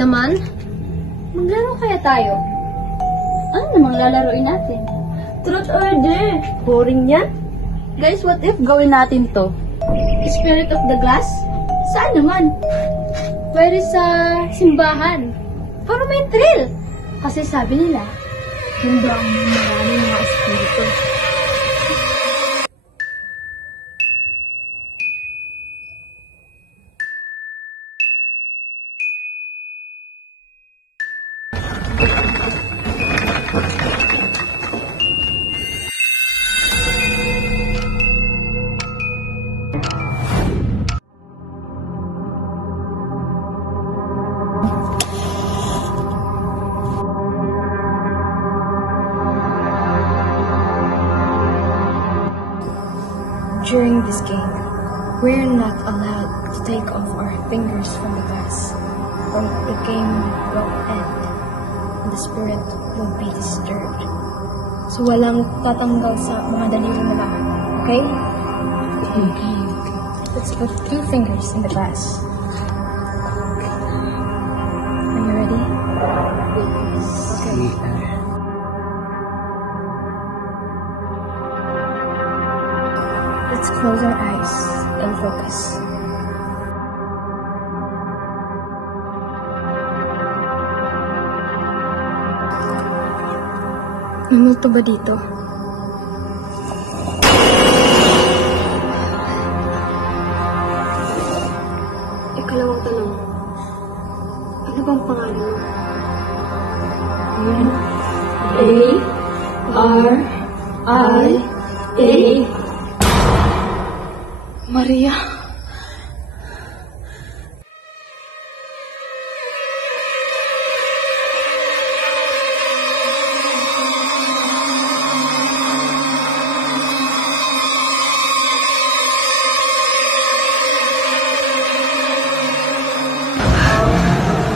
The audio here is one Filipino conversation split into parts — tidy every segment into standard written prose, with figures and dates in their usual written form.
naman. Maglaro kaya tayo? Ano namang lalaroin natin? Truth or dare? Boring yan. Guys, what if gawin natin to? Spirit of the Glass? Saan naman? Pwede sa simbahan. Para may thrill. Kasi sabi nila, yun daw ang maraming mga espiritu. During this game, we're not allowed to take off our fingers from the glass, or the game will end, and the spirit will be disturbed. So walang tatanggal sa mga daliri nila, okay? Okay. Let's put 2 fingers in the glass. Are you ready? Okay. Let's close our eyes and focus. May multo ba dito? Ikalawang tanong. Ano bang pangalan mo? A-R-I-A Maria.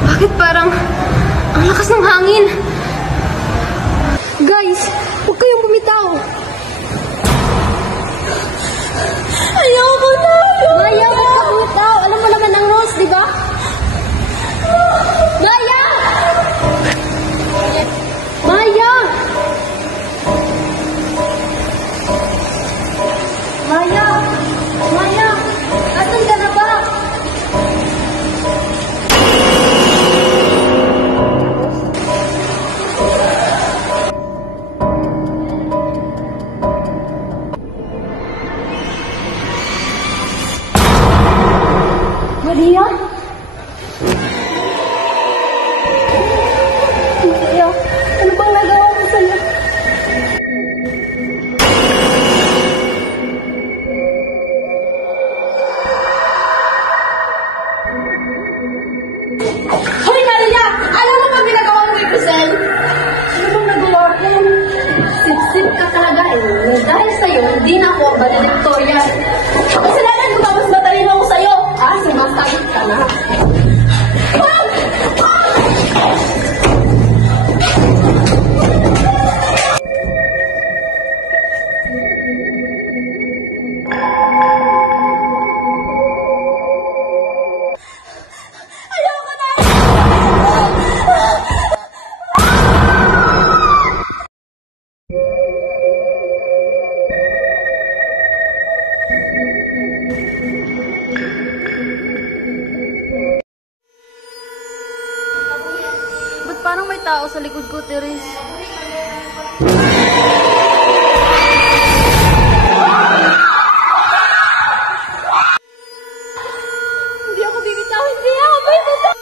Bakit parang ang lakas ng hangin? Guys, huwag kayong bumitaw. Ayoko na! Maya, ba't ka bumitaw? Alam mo naman ang rules, di ba? Maya! Maya! Maya! Maya! Asan ka na ba? Maria? Maria, ano bang nagawa ko sa'yo? Hoy, Maria! Alam mo bang ginagawa mo kay Giselle? Ano bang nagawa ko? Sip-sip ka talaga eh. Dahil sa'yo, hindi na ako valedictorian. Kasalanan ko tapos batalin ako sa'yo. Sumasakit ka na. Ba't parang may tao sa likod ko, Therese? Hindi ako bibitaw, hindi ako bibitaw!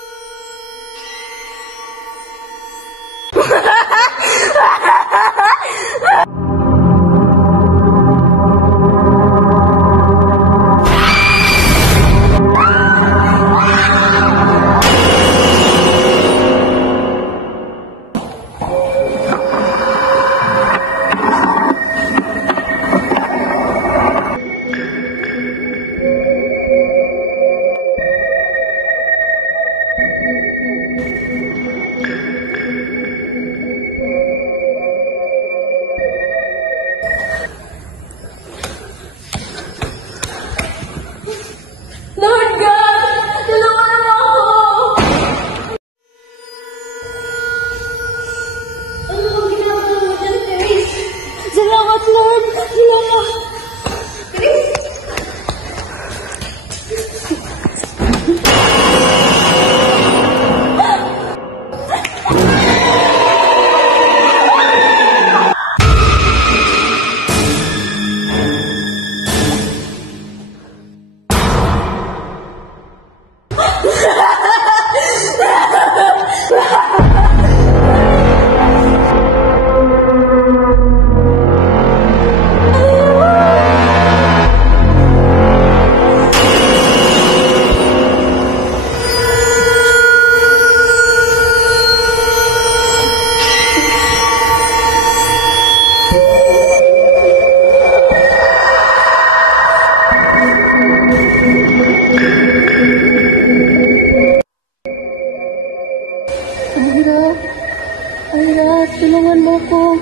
Ira, tulungan mo ko.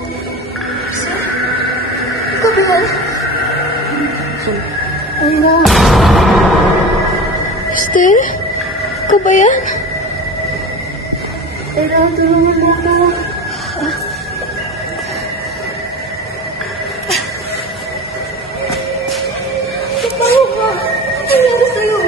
Ikaw ba yan? Ira. Estelle? Ikaw ba yan? Ira, tulungan mo ko. Paano ka? Ano nangyari sa'yo?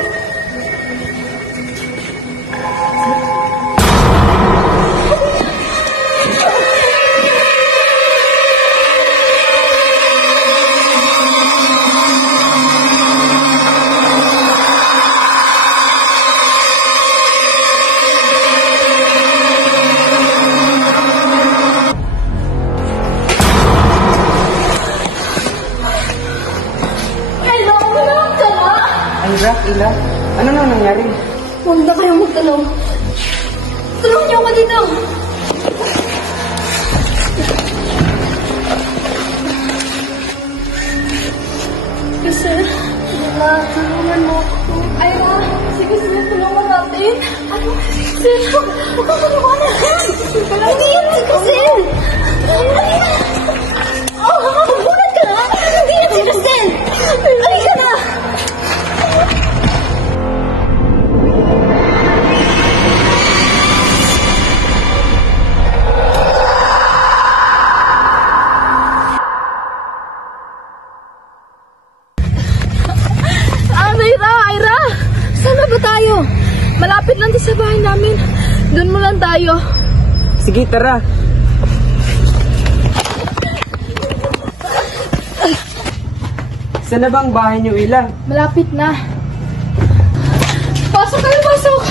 Ila, ano nang nangyari? Huwag na kayong magtanong. Tulungan niyo ako dito. Kasi, Ira, tulungan mo ko. Ira, sige sila tulungan natin. Ano? Sino? Huwag kang maniwala. Hindi yan si Cassel. Oh, magulat ka na. Hindi yan si Cassel. Halika na. Ira! Saan na ba tayo? Malapit lang sa bahay namin. Doon mo lang tayo. Sige, tara. Saan na ba ang bahay niyo, Ila? Malapit na. Pasok kayo, pasok!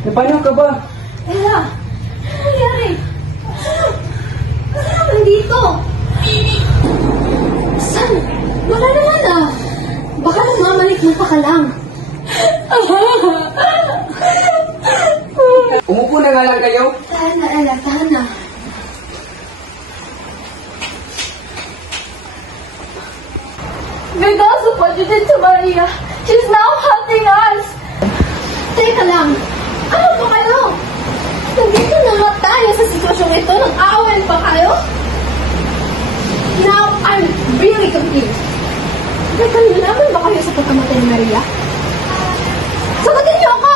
Napano ka ba? Ira, ano nangyari? Saan ka nandito? Saan? Wala naman ah. Baka namamalikmo pa ka lang. Umupo na nga lang kayo. Tahan na, Ella, tahan na. Because of what you did to Maria, she's now hunting us! Teka lang. Ano pa kayo? Nandito na nga tayo sa sitwasyong ito. Nag-aawan pa kayo? Now, I'm really confused. Nagkalilaman ba kayo sa pagkamatay ni Maria? Sagutin niyo ako!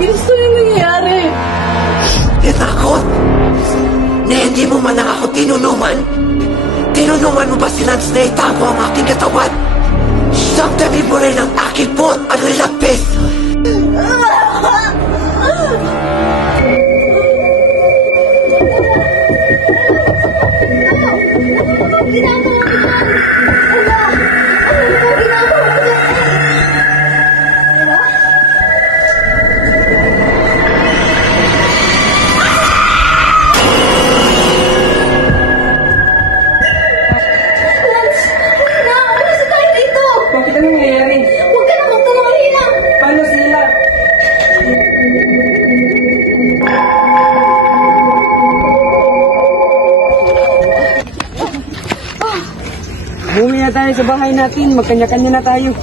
Gusto yung nangyayari. Natakot? Na hindi mo man lang ako tinulungan? Tinulungan mo ba si Lance na itago ang aking katawan? Siyang dami mo rin ang aking pot at lapis! Bakit ano nangyayari? Huwag ka na magtanong, Alina! Paano sila? Bumi na tayo sa bahay natin. Magkanya-kanya na tayo.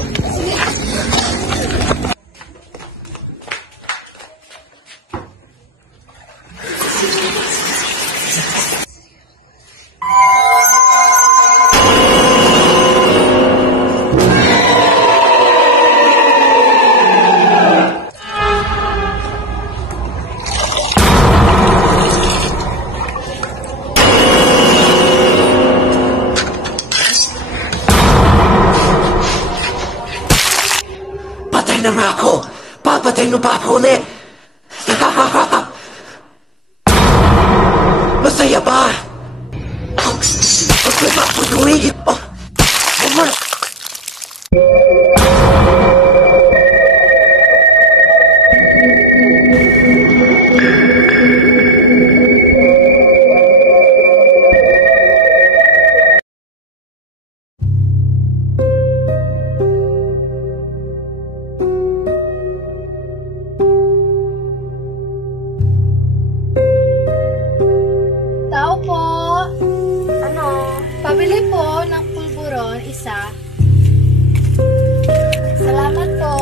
papatay mo pa ako ulit. Masaya ba? Huwag ba punuin? Tao po. Ano? Pabili po ng pulburon, isa. Salamat po.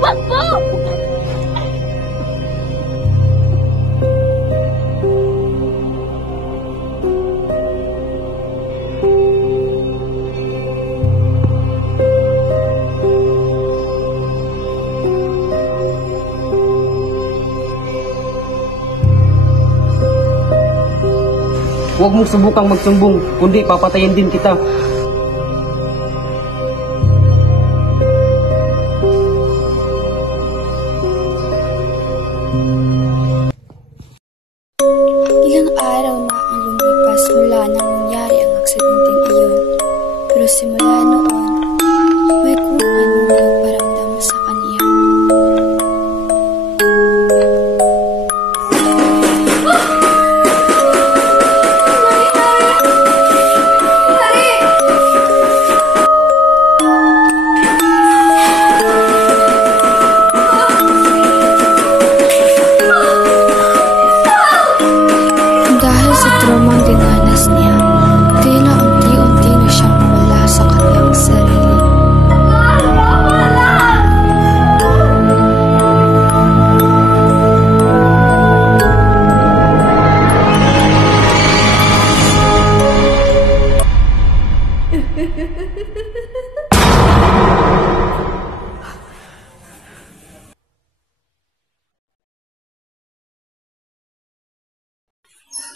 Wag po! Huwag mong subukang magsumbong, kundi papatayin din kita. Ilang araw na ang lumipas mula nang nangyari ang aksidenteng iyon. Pero simula noon, may kung anong nagparamdam sa kanya. Dahil sa traumang dinanas niya, tila unti-unti na siyang wala sa kanyang sarili.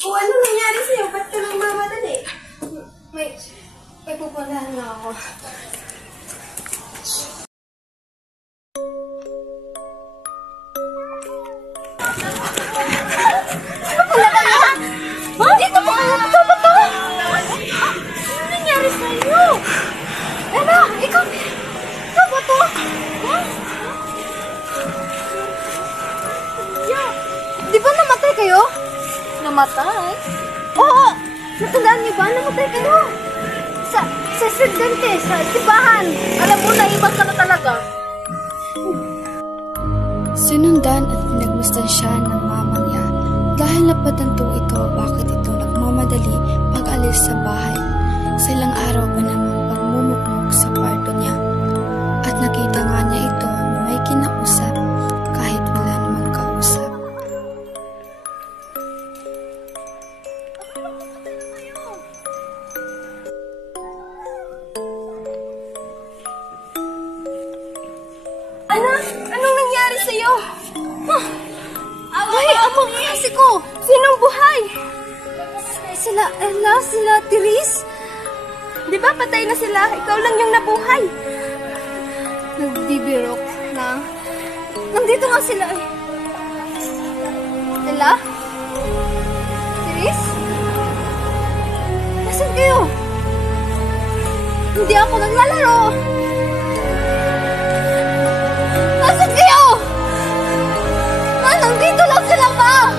O ano nangyari sa'yo? Ba't ka nang mamadali? May pupuntahan na ako. Dito mo kayo! Ito ba to? Ano nangyari sa'yo? Ella, ikaw ba to? Di ba namatay kayo? Namatay? Oo! Natandaan niyo ba? Namatay kayo! Sa aksidente, sa simbahan! Alam mo, naiwas ka na talaga. Sinundan at pinagmasdan siya ng mama niya dahil napatanto ito bakit ito nagmamadali pag-alis sa bahay. Sa ilang araw pa namang pagmumukmuk sa kwarto niya at nakita nga niya ito na may kinausap kahit wala namang kausap. Anong nangyari sa'yo? Ay, amang kasi ko! Sinong buhay? Sila Ella, sila Therese? Di ba patay na sila? Ikaw lang yung nabuhay. Nagbibirok na. Nandito nga sila eh. Ella? Therese? Nasaan kayo? Hindi ako naglalaro. Nasaan kayo? Nandito lang sila pa!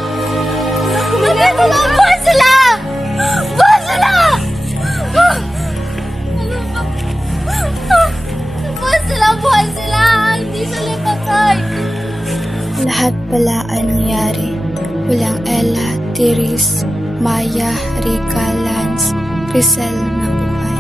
Nandito lang! Buhay sila! Buhay sila! Buhay sila! Buhay sila! Hindi sila patay! Lahat pala ay nangyari. Walang Ella Tiris, Maya, Rika, Lance, Crisel na buhay.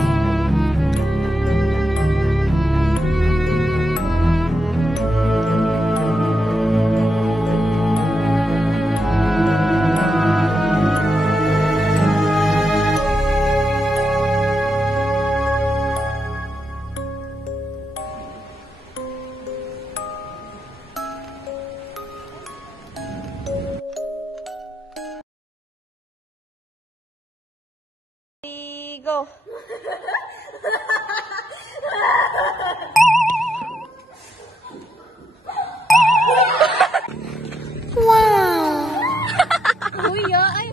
Go. Kuya, ay.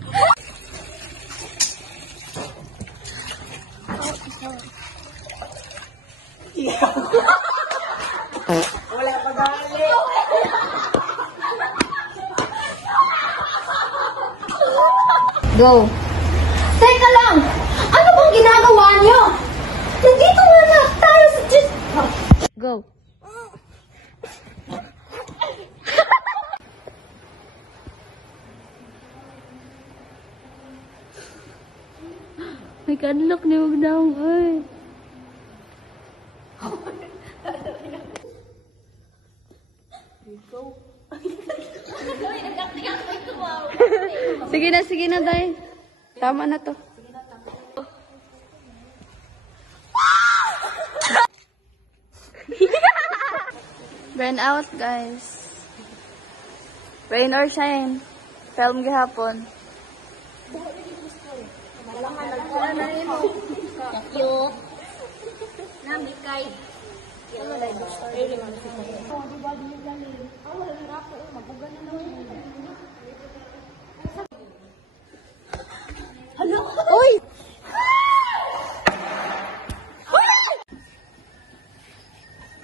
Wala pa dali. Go. Teka lang! Ano bang ginagawa niyo? Nandito na tayo sa Go. May kadlok ni huwag na akong ay. Sige na, Day. Tama na to. Burn out, guys. Rain or shine. Film gihapon. Uy!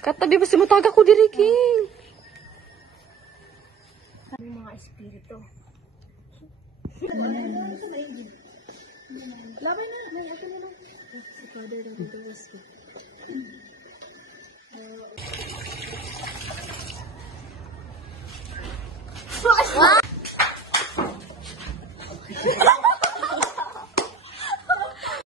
Katabi ba si mutaga ko diri, King? Mga espiritu.